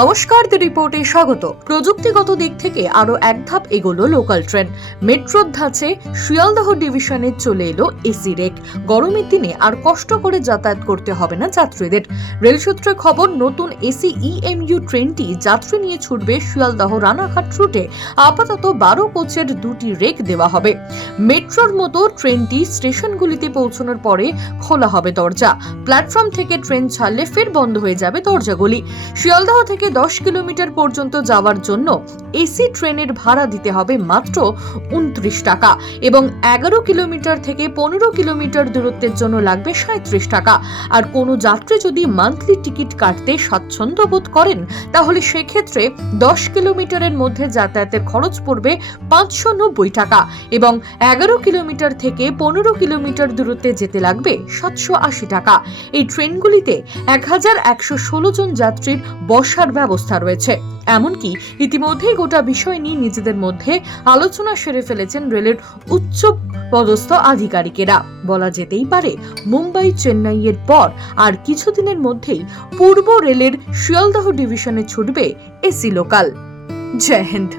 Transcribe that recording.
নমস্কার, দ্য রিপোর্টে স্বাগত। প্রযুক্তিগত দিক থেকে আরো এক ধাপ এগোলো লোকাল ট্রেন। মেট্রোর ধাঁচে শিয়ালদহ ডিভিশনে চলে এলো এসি রেক। গরমের দিনে আর কষ্ট করে যাতায়াত করতে হবে না যাত্রীদের। রেল সূত্রে খবর, নতুন এসি ইএমইউ ট্রেনটি যাত্রী নিয়ে ছুটবে শিয়ালদহ রানাঘাট রুটে। আপাতত 12 কোচের 2টি রেক দেওয়া হবে। মেট্রোর মতো ট্রেনটি স্টেশনগুলিতে পৌঁছানোর পরে খোলা হবে দরজা। প্ল্যাটফর্ম থেকে ট্রেন ছাড়লে ফের বন্ধ হয়ে যাবে দরজাগুলি। শিয়ালদহ থেকে 10 কিলোমিটার পর্যন্ত যাওয়ার জন্য এসি ট্রেনের ভাড়া দিতে হবে মাত্র 29 টাকা এবং 11 কিলোমিটার থেকে 15 কিলোমিটার দূরত্বের জন্য লাগবে 37 টাকা। আর কোনো যাত্রী যদি মান্থলি টিকিট কাটতে স্বাচ্ছন্দ্য বোধ করেন তাহলে সেক্ষেত্রে 10 কিলোমিটারের মধ্যে যাতায়াতের খরচ পড়বে 590 টাকা এবং 11 কিলোমিটার থেকে 15 কিলোমিটার দূরত্বে যেতে লাগবে 780 টাকা। এই ট্রেনগুলিতে 1116 জন যাত্রীর বসার ব্যবস্থা রয়েছে। এমনকি ইতিমধ্যেই গোটা বিষয় নিয়ে নিজেদের মধ্যে আলোচনা সেরে ফেলেছেন রেলের উচ্চ পদস্থ আধিকারিকেরা। বলা যেতেই পারে মুম্বাই চেন্নাইয়ের পর আর কিছুদিনের মধ্যেই পূর্ব রেলের শিয়ালদহ ডিভিশনে ছুটবে এসি লোকাল। জয় হিন্দ।